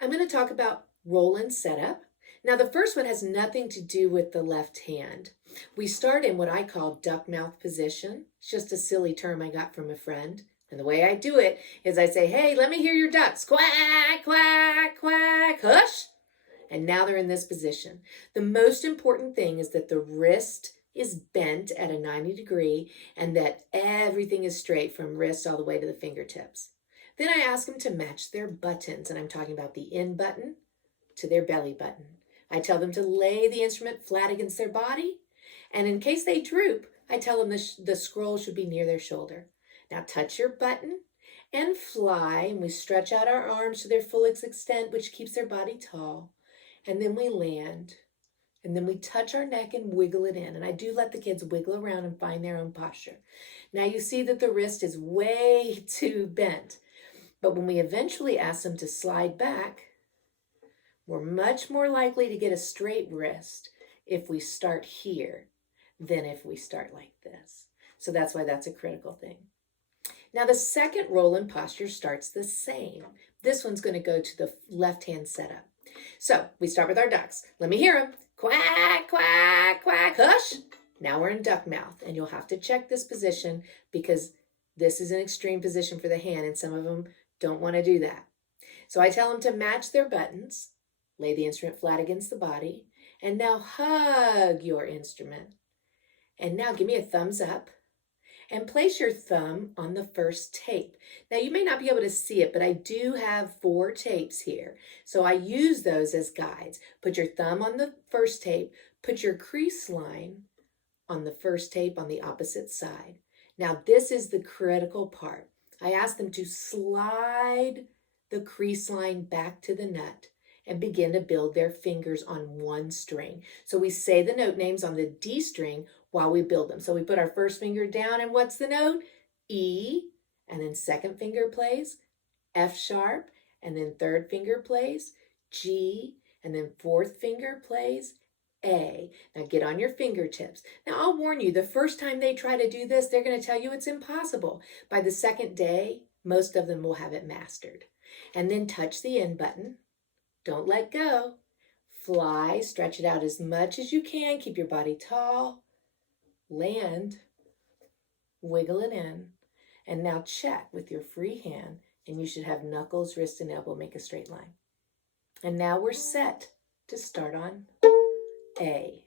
I'm going to talk about Roland setup. Now, the first one has nothing to do with the left hand. We start in what I call duck mouth position. It's just a silly term I got from a friend. And the way I do it is I say, hey, let me hear your ducks. Quack, quack, quack, hush. And now they're in this position. The most important thing is that the wrist is bent at a 90 degree and that everything is straight from wrist all the way to the fingertips. Then I ask them to match their buttons, and I'm talking about the in button to their belly button. I tell them to lay the instrument flat against their body, and in case they droop, I tell them the scroll should be near their shoulder. Now touch your button and fly, and we stretch out our arms to their fullest extent, which keeps their body tall. And then we land, and then we touch our neck and wiggle it in. And I do let the kids wiggle around and find their own posture. Now you see that the wrist is way too bent. But when we eventually ask them to slide back, we're much more likely to get a straight wrist if we start here than if we start like this. So that's why that's a critical thing. Now the second Roland posture starts the same. This one's going to go to the left hand setup. So we start with our ducks. Let me hear them. Quack, quack, quack, hush. Now we're in duck mouth, and you'll have to check this position because this is an extreme position for the hand, and some of them don't want to do that. So I tell them to match their buttons, lay the instrument flat against the body, and now hug your instrument. And now give me a thumbs up and place your thumb on the first tape. Now you may not be able to see it, but I do have 4 tapes here. So I use those as guides. Put your thumb on the first tape, put your crease line on the first tape on the opposite side. Now this is the critical part. I ask them to slide the crease line back to the nut and begin to build their fingers on one string. So we say the note names on the D string while we build them. So we put our first finger down, and what's the note? E, and then second finger plays F sharp, and then third finger plays G, and then fourth finger plays A. Now get on your fingertips. Now I'll warn you, the first time they try to do this, they're going to tell you it's impossible. By the second day, most of them will have it mastered. And then touch the in button. Don't let go. Fly, stretch it out as much as you can. Keep your body tall. Land, wiggle it in, and now check with your free hand, and you should have knuckles, wrist, and elbow make a straight line. And now we're set to start on A.